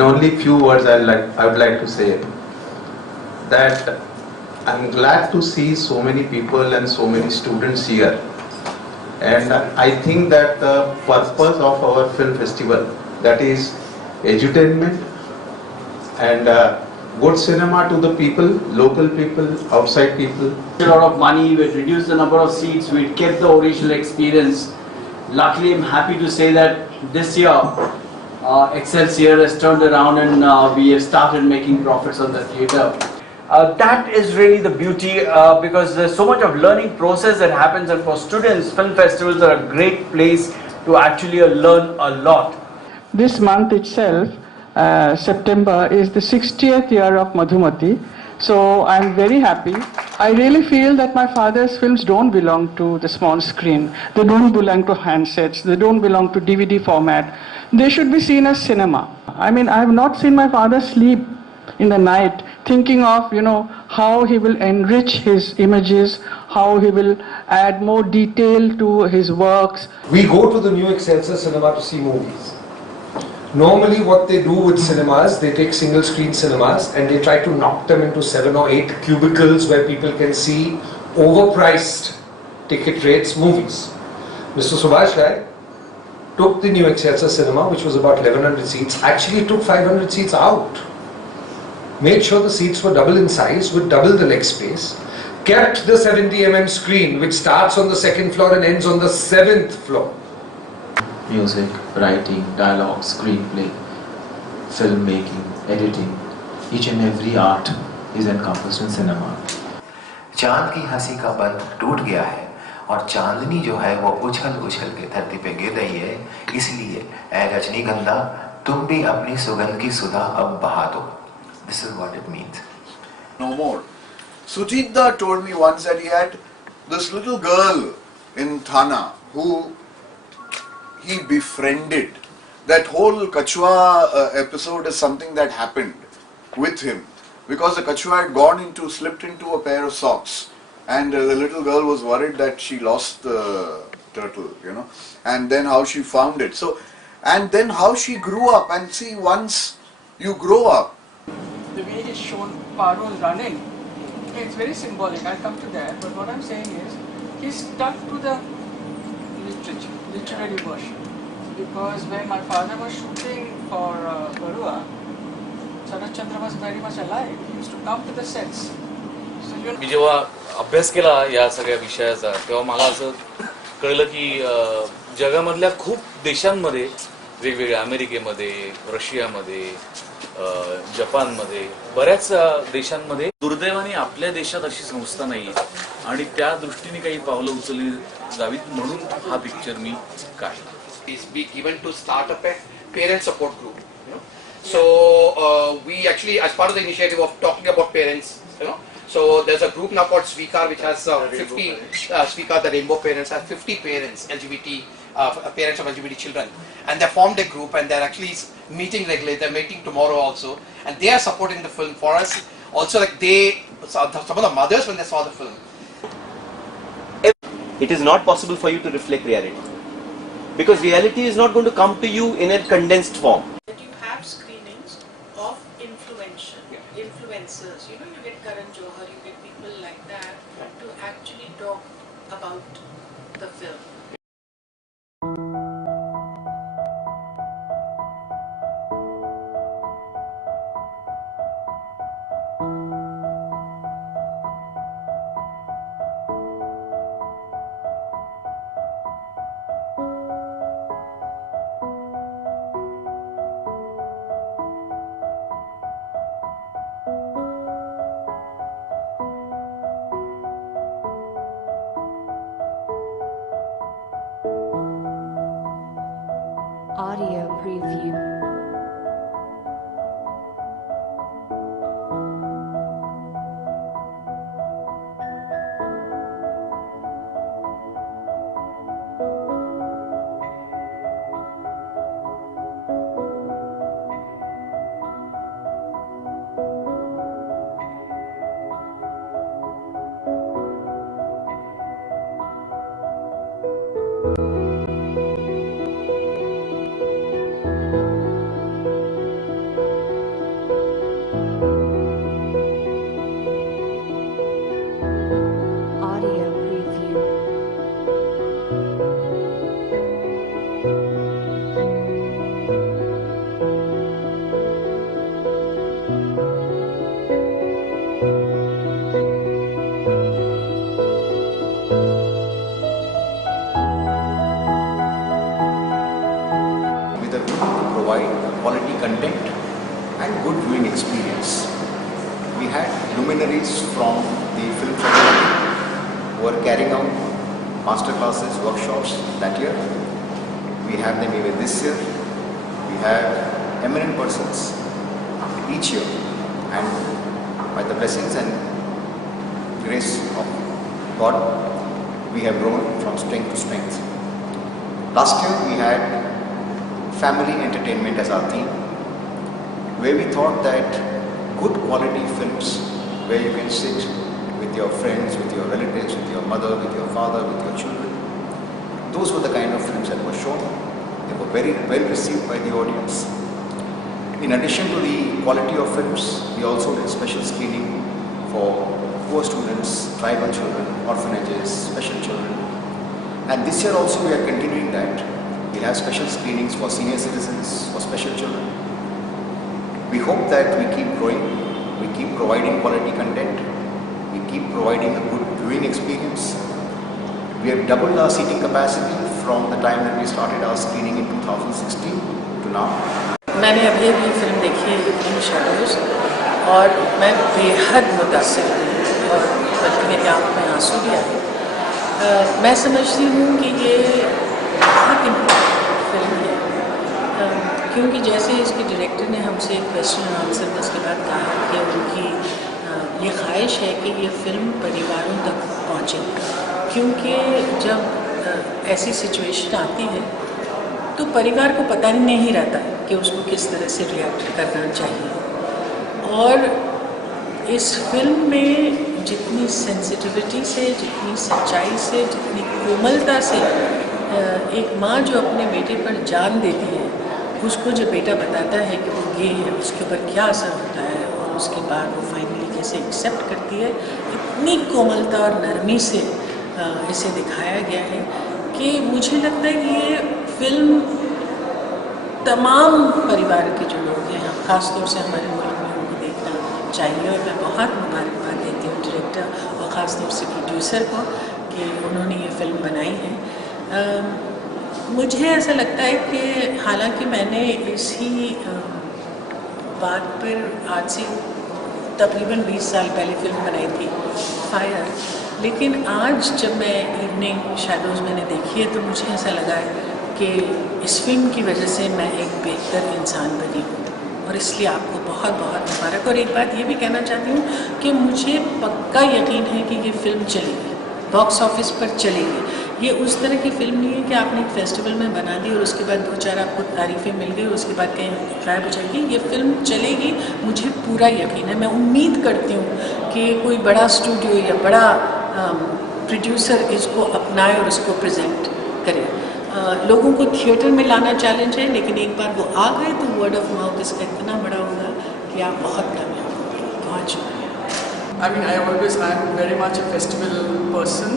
in only few words I would like to say that I'm glad to see so many people and so many students here. And I think that the purpose of our film festival, that is edutainment and good cinema to the people, local people, outside people. A lot of money, we'd reduced the number of seats, we'd kept the original experience. Luckily, I'm happy to say that this year, Excelsior has turned around and we have started making profits on the theatre. That is really the beauty because there's so much of learning process that happens, and for students, film festivals are a great place to actually learn a lot. This month itself, September, is the 60th year of Madhumati. So I'm very happy. I really feel that my father's films don't belong to the small screen. They don't belong to handsets. They don't belong to DVD format. They should be seen as cinema. I mean, I have not seen my father sleep in the night thinking of, how he will enrich his images, how he will add more detail to his works. We go to the new Excelsior cinema to see movies. Normally what they do with cinemas, they take single screen cinemas and they try to knock them into 7 or 8 cubicles where people can see overpriced ticket rates movies. Mr. Subhash Rai took the new Excelsior cinema, which was about 1100 seats, actually took 500 seats out. Made sure the seats were double in size with double the leg space, kept the 70mm screen which starts on the 2nd floor and ends on the 7th floor. Music, writing, dialogue, screenplay, filmmaking, editing, each and every art is encompassed in cinema. चांद की हंसी का बंध टूट गया है और चांदनी जो है वो उछल उछल के धरती पे गिर रही है, इसलिए ऐ रजनीगंधा तुम भी अपनी सुगंध की सुधा अब बहा दो. This is what it means. No more. Sujitda told me once that he had this little girl in Thana who he befriended. That whole Kachua episode is something that happened with him because the Kachua had slipped into a pair of socks, and the little girl was worried that she lost the turtle, and then how she found it. So, and then how she grew up, and see, once you grow up. The way he's shown Parul running, it's very symbolic. I'll come to that. But what I'm saying is, he's stuck to the literary version. Because when my father was shooting for Barua, Sharat Chandra was very much alive. He used to come to the sets. So मी जेव्हा अभ्यास केला या सगळ्या विषयाचा तेव्हा मला असं कळलं की जगामधल्या खूप देशांमध्ये वेगवेगळ्या अमेरिकेमध्ये, रशियामध्ये, जपानमध्ये, बऱ्याच देशांमध्ये दुर्दैवाने आपल्या देशात अशी संस्था नाही आणि त्या दृष्टीने काही पावलं उचलली जावीत म्हणून हा पिक्चर मी काढला. Is be given to start up a parent support group. So we actually, as part of the initiative of talking about parents, so there's a group now called Svikar which has 50 Svikar, the Rainbow Parents, has 50 parents, LGBT parents of LGBT children, and they formed a group and they're actually meeting regularly. They're meeting tomorrow also, and they are supporting the film for us. Also, like some of the mothers when they saw the film. It is not possible for you to reflect reality, because reality is not going to come to you in a condensed form. That you have screenings of influencers. You get Karan Johar, you get people like that to actually talk about the film. Audio preview. good viewing experience. We had luminaries from the film fraternity who are carrying out master classes, workshops that year. We have them even this year. We have eminent persons each year, and by the blessings and grace of God, we have grown from strength to strength. Last year we had family entertainment as our theme, where we thought that good quality films where you can sit with your friends, with your relatives, with your mother, with your father, with your children. Those were the kind of films that were shown. They were very well received by the audience. In addition to the quality of films, we also did special screening for poor students, tribal children, orphanages, special children. And this year also we are continuing that. We have special screenings for senior citizens, for special children. We hope that we keep growing, we keep providing quality content, we keep providing a good viewing experience. We have doubled our seating capacity from the time that we started our screening in 2016 to now. मैंने अभी film देखी है लिफ्टी shadows और मैं बेहद मुतासिर हुई और बल्कि मेरी आँख में आंसू भी आए। मैं समझती हूँ कि ये बहुत इम्पोर्टेंट फिल्म है, क्योंकि जैसे इसके डायरेक्टर ने हमसे एक क्वेश्चन एंड आंसर में उसके बाद कहा कि उनकी ये ख्वाहिश है कि ये फिल्म परिवारों तक पहुँचे, क्योंकि जब ऐसी सिचुएशन आती है तो परिवार को पता नहीं रहता कि उसको किस तरह से रिएक्ट करना चाहिए। और इस फिल्म में जितनी सेंसिटिविटी से, जितनी सच्चाई से, जितनी कोमलता से एक माँ जो अपने बेटे पर जान देती है, उसको जो बेटा बताता है कि वो गे है, उसके ऊपर क्या असर होता है और उसके बाद वो फाइनली कैसे एक्सेप्ट करती है, इतनी कोमलता और नरमी से इसे दिखाया गया है कि मुझे लगता है कि ये फिल्म तमाम परिवार के जो लोग हैं, ख़ासतौर से हमारे मुल्क में उनको देखना चाहिए। और मैं बहुत मुबारकबाद देती हूँ डायरेक्टर और ख़ासतौर से प्रोड्यूसर को कि उन्होंने ये फिल्म बनाई है। मुझे ऐसा लगता है कि हालांकि मैंने इसी बात पर आज से तकरीबन 20 साल पहले फिल्म बनाई थी फायर, लेकिन आज जब मैं इवनिंग शैडोज़ मैंने देखी है तो मुझे ऐसा लगा है कि इस फिल्म की वजह से मैं एक बेहतर इंसान बनी हूँ और इसलिए आपको बहुत बहुत मुबारक। और एक बात ये भी कहना चाहती हूँ कि मुझे पक्का यकीन है कि ये फिल्म चलेगी, बॉक्स ऑफिस पर चलेगी। ये उस तरह की फिल्म नहीं है कि आपने एक फेस्टिवल में बना दी और उसके बाद 2-4 आपको तारीफ़ें मिल गई और उसके बाद कहीं गायब हो जाएगी। ये फिल्म चलेगी, मुझे पूरा यकीन है। मैं उम्मीद करती हूँ कि कोई बड़ा स्टूडियो या बड़ा प्रोड्यूसर इसको अपनाए और इसको प्रेजेंट करे। लोगों को थिएटर में लाना चैलेंज है, लेकिन एक बार वो आ गए तो वर्ड ऑफ माउथ इसका इतना बड़ा होगा कि आप बहुत कामयाब होंगे। बहुत शुक्रिया। I mean, I'm very much a festival person,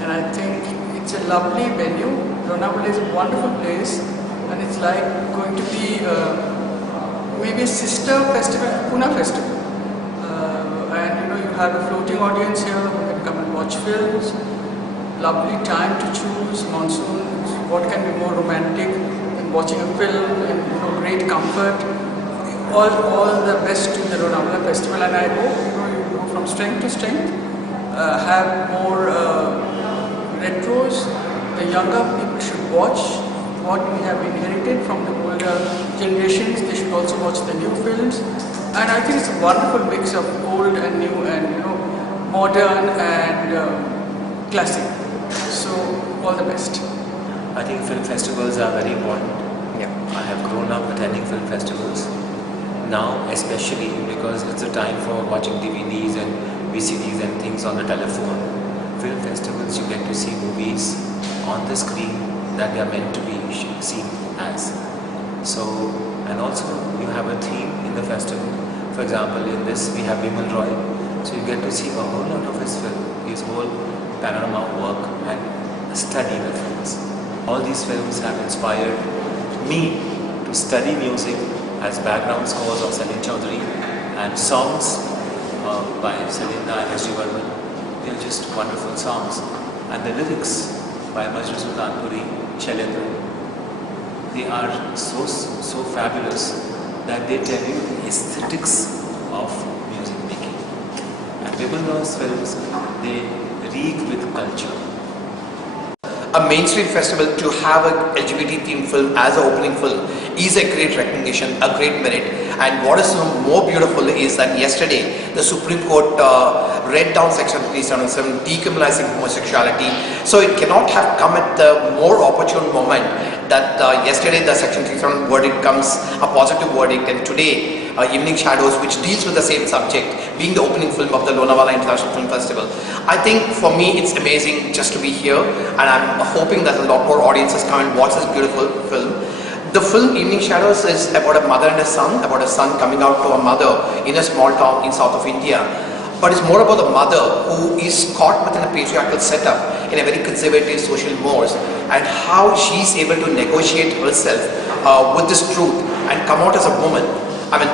and I think it's a lovely venue. Lonavala is a wonderful place, and it's like going to be maybe a sister festival, Pune festival. And you know, you have a floating audience here who can come and watch films. Lovely time to choose, monsoon. What can be more romantic than watching a film in great comfort? All the best to the Lonavala festival, and I hope you go from strength to strength, have more retros. The younger people should watch what we have inherited from the older generations. They should also watch the new films, and I think it's a wonderful mix of old and new, and modern and classic. So all the best. I think film festivals are very important. I have grown up attending film festivals. Now especially because it's a time for watching DVDs and VCDs and things on the telephone. Film festivals, you get to see movies on the screen that they are meant to be seen as. So, and also you have a theme in the festival. For example, in this we have Bimal Roy. So you get to see a whole lot of his film, his whole panorama work, and study the films. All these films have inspired me to study music as background scores of Salil Chaudhary and songs by Salinda and S.G. Varman. They are just wonderful songs. And the lyrics by Majru Sultanpuri, Shailendra, they are so fabulous that they tell you the aesthetics of music making. And Bipin's films, they reek with culture. A mainstream festival to have a LGBT themed film as an opening film is a great recognition, a great merit. And what is more beautiful is that yesterday the Supreme Court read down Section 377 decriminalizing homosexuality. So it cannot have come at the more opportune moment that yesterday the Section 377 verdict comes a positive verdict, and today Evening Shadows, which deals with the same subject, being the opening film of the Lonavala International Film Festival. I think for me it's amazing just to be here, and I'm hoping that a lot more audiences come and watch this beautiful film. The film Evening Shadows is about a mother and a son, about a son coming out to a mother in a small town in south of India. But it's more about the mother who is caught within a patriarchal setup in a very conservative social mores, and how she's able to negotiate herself with this truth and come out as a woman. I mean,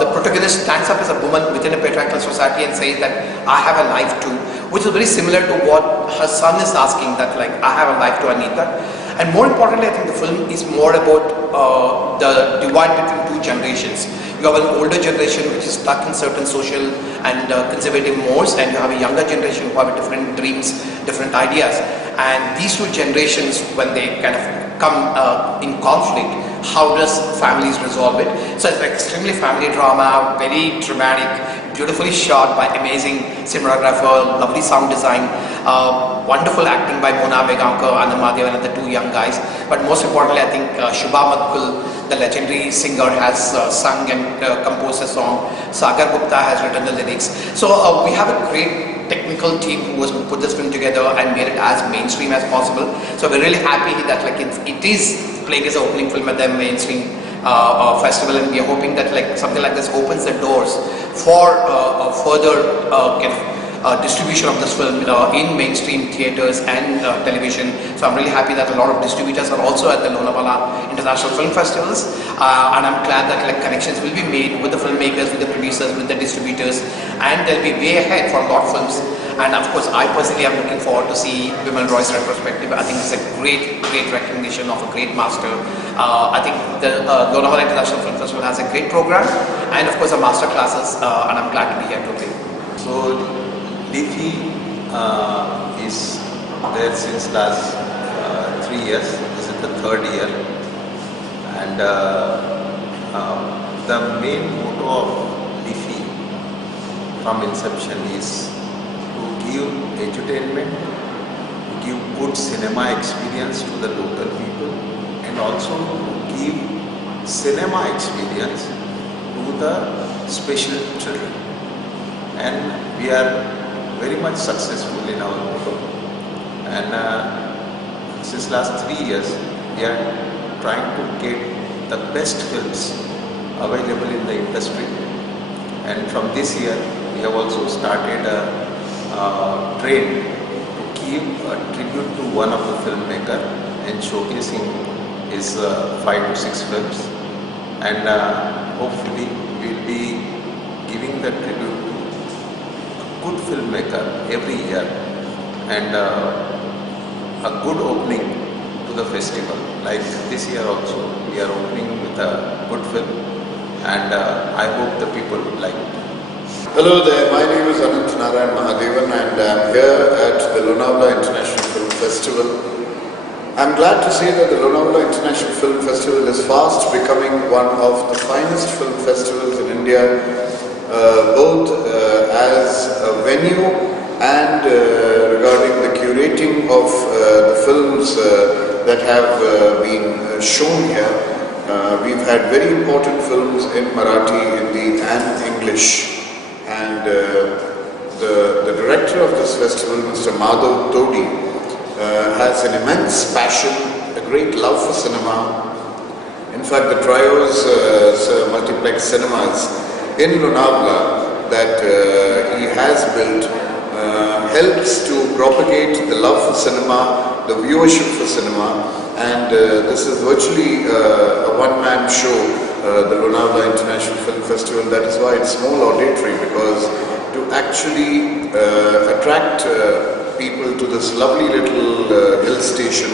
the protagonist stands up as a woman within a patriarchal society and says that I have a life too, which is very similar to what her son is asking, that like I have a life too, I need that. And more importantly, I think the film is more about the divide between two generations. You have an older generation which is stuck in certain social and conservative mores, and you have a younger generation who have different dreams, different ideas. And these two generations, when they kind of come in conflict, how does families resolve it? So it's like extremely family drama, very dramatic, beautifully shot by amazing cinematographer, lovely sound design, wonderful acting by Mona Vegankar and Madhavan and the two young guys. But most importantly, I think Shubha Matkul, the legendary singer, has sung and composed a song. Sagar Gupta has written the lyrics. So we have a great technical team who has put this film together and made it as mainstream as possible. So we're really happy that like it is playing as an opening film at the mainstream festival, and we are hoping that like something like this opens the doors for further distribution of this film in mainstream theatres and television. So I'm really happy that a lot of distributors are also at the Lonavala International Film Festivals, and I'm glad that like connections will be made with the filmmakers, with the producers, with the distributors, and they'll be way ahead for a lot of films. And of course, I personally am looking forward to see Bimal Roy's retrospective. I think it's a great recognition of a great master. I think the Lonavala International Film Festival has a great program, and of course, the master classes, and I'm glad to be here today. So, LIFFI is there since last 3 years. This is the third year, and the main motto of LIFFI from inception is to give edutainment, to give good cinema experience to the local people, and also to give cinema experience to the special children. And we are very much successful in our motto. And since last 3 years, we are trying to get the best films available in the industry. And from this year, we have also started a trend to give a tribute to one of the filmmaker and showcasing his 5 to 6 films. And hopefully, we will be giving the tribute to a good filmmaker every year, and a good opening to the festival. Like this year also, we are opening with a good film, and I hope the people would like it. Hello there, my name is Anant Narayan Mahadevan, and I'm here at the Lonavala International Film Festival. I'm glad to say that the Lonavala International Film Festival is fast becoming one of the finest film festivals in India, both as a venue and regarding the curating of the films that have been shown here. We've had very important films in Marathi, Hindi and English. And the director of this festival, Mr. Madhav Todi, has an immense passion, a great love for cinema. In fact, the Triose multiplex cinemas in Lonavala that he has built helps to propagate the love for cinema, the viewership for cinema, and this is virtually a one-man show. The Lonavala International Film Festival. That is why it's small auditory, because to actually attract people to this lovely little hill station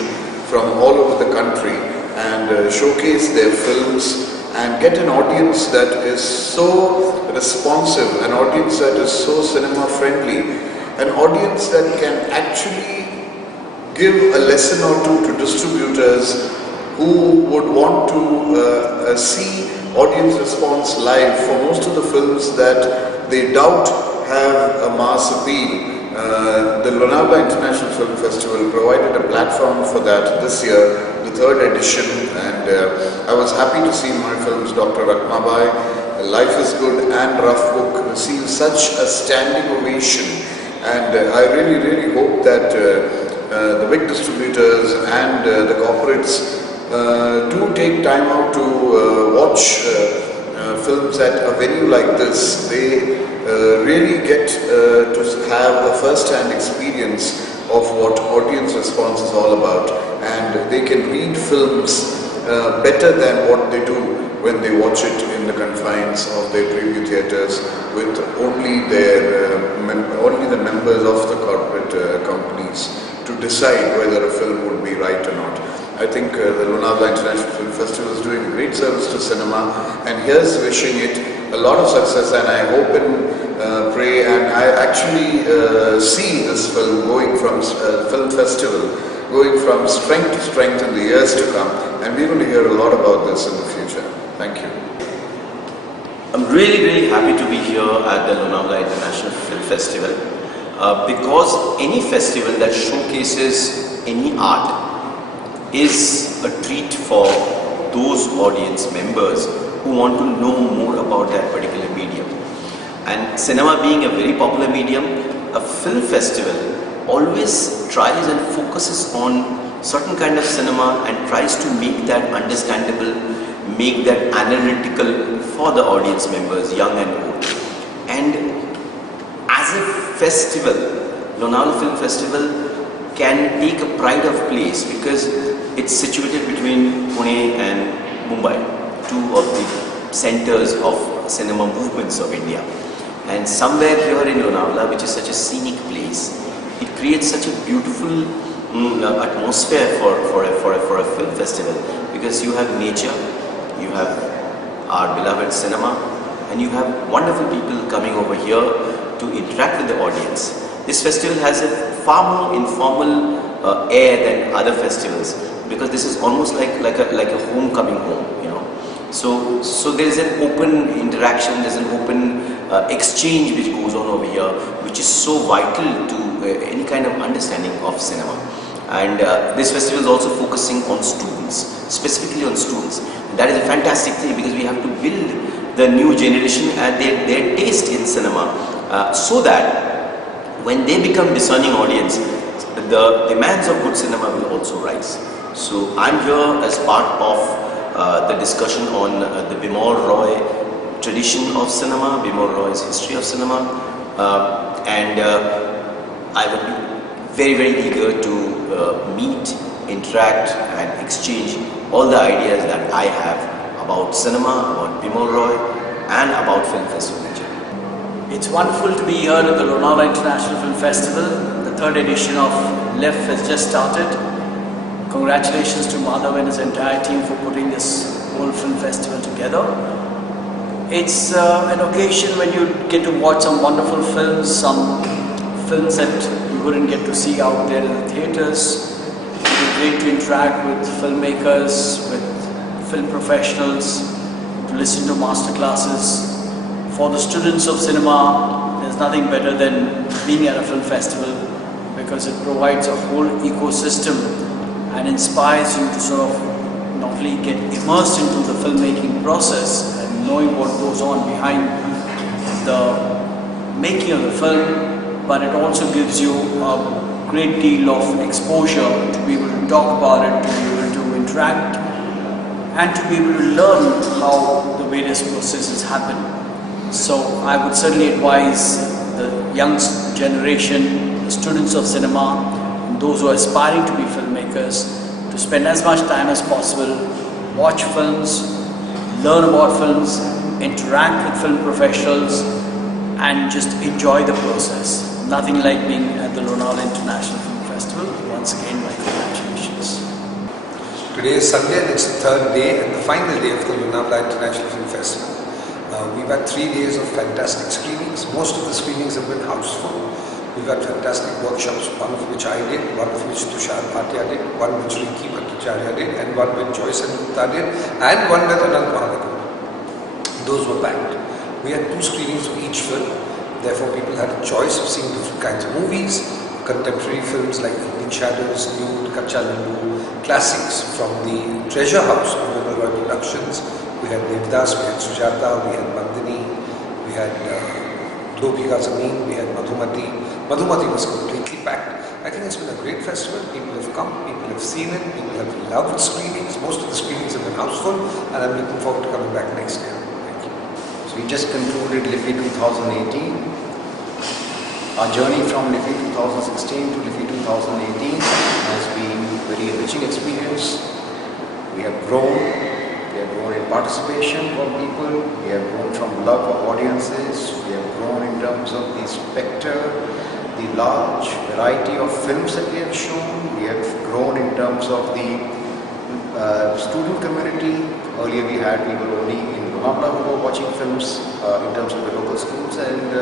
from all over the country and showcase their films and get an audience that is so responsive, an audience that is so cinema friendly, an audience that can actually give a lesson or two to distributors who would want to see audience response live for most of the films that they doubt have a mass appeal. The Lonavala International Film Festival provided a platform for that this year, the 3rd edition, and I was happy to see my films Dr. Ratnabai, Life is Good and Rough Book receive such a standing ovation, and I really hope that the big distributors and the corporates do take time out to watch films at a venue like this. They really get to have a first-hand experience of what audience response is all about, and they can read films better than what they do when they watch it in the confines of their preview theatres with only only the members of the corporate companies to decide whether a film would be right or not. I think the Lonavala International Film Festival is doing great service to cinema, and here's wishing it a lot of success, and I hope and pray, and I actually see this film going from film festival, going from strength to strength in the years to come, and we're going to hear a lot about this in the future. Thank you. I'm really happy to be here at the Lonavala International Film Festival because any festival that showcases any art is a treat for those audience members who want to know more about that particular medium. And cinema being a very popular medium, a film festival always tries and focuses on certain kind of cinema and tries to make that understandable, make that analytical for the audience members, young and old. And as a festival, Lonavala Film Festival can take a pride of place because it's situated between Pune and Mumbai, two of the centers of cinema movements of India. And somewhere here in Lonavala, which is such a scenic place, it creates such a beautiful atmosphere for a film festival, because you have nature, you have our beloved cinema, and you have wonderful people coming over here to interact with the audience. This festival has a far more informal air than other festivals, because this is almost like a homecoming home, you know. So there is an open interaction, there's an open exchange which goes on over here, which is so vital to any kind of understanding of cinema. And this festival is also focusing on students, specifically on students. And that is a fantastic thing, because we have to build the new generation and their taste in cinema, so that when they become discerning audience, the demands of good cinema will also rise. So I'm here as part of the discussion on the Bimol Roy tradition of cinema, Bimol Roy's history of cinema, and I would be very eager to meet, interact and exchange all the ideas that I have about cinema, about Bimol Roy and about film festival. It's wonderful to be here at the Lonavala International Film Festival. The 3rd edition of LIFFI has just started. Congratulations to Madhav and his entire team for putting this whole film festival together. It's an occasion when you get to watch some wonderful films, some films that you wouldn't get to see out there in the theatres. It's great to interact with filmmakers, with film professionals, to listen to master classes. For the students of cinema, there's nothing better than being at a film festival, because it provides a whole ecosystem and inspires you to sort of not only get immersed into the filmmaking process and knowing what goes on behind the making of the film, but it also gives you a great deal of exposure to be able to talk about it, to be able to interact, and to be able to learn how the various processes happen. So I would certainly advise the young generation, the students of cinema, and those who are aspiring to be filmmakers, to spend as much time as possible, watch films, learn about films, interact with film professionals, and just enjoy the process. Nothing like being at the Lonavala International Film Festival. Once again, my congratulations. Today is Sunday and it's the third day and the final day of the Lonavala International Film Festival. We've had 3 days of fantastic screenings. Most of the screenings have been houseful. We've had fantastic workshops, one of which I did, one of which Tushar Bhatia did, one which Rinki Bhattacharya did, and one which Joyce and Gupta did, and one with Anand Mahadekar. Those were packed. We had 2 screenings of each film. Therefore, people had a choice of seeing different kinds of movies, contemporary films like Evening Shadows, Nude, Kacha Limbu, classics from the Treasure House of Mona Roy Productions. We had Devdas, we had Sujata, we had Bandini, we had Dobika Zameen, we had Madhumati. Madhumati was completely packed. I think it's been a great festival. People have come, people have seen it, people have loved screenings. Most of the screenings have been houseful, and I'm looking forward to coming back next year. Thank you. So we just concluded LIFFI 2018. Our journey from LIFFI 2016 to LIFFI 2018 has been a very enriching experience. We have grown in participation from people, we have grown from love of audiences, we have grown in terms of the spectre, the large variety of films that we have shown, we have grown in terms of the student community. Earlier we had people only in Lonavala who were watching films in terms of the local schools and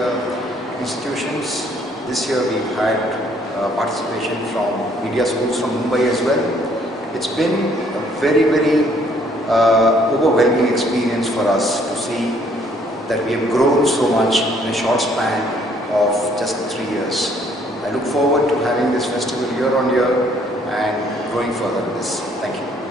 institutions. This year we've had participation from media schools from Mumbai as well. It's been a very, very overwhelming experience for us to see that we have grown so much in a short span of just 3 years. I look forward to having this festival year on year and growing further in this. Thank you.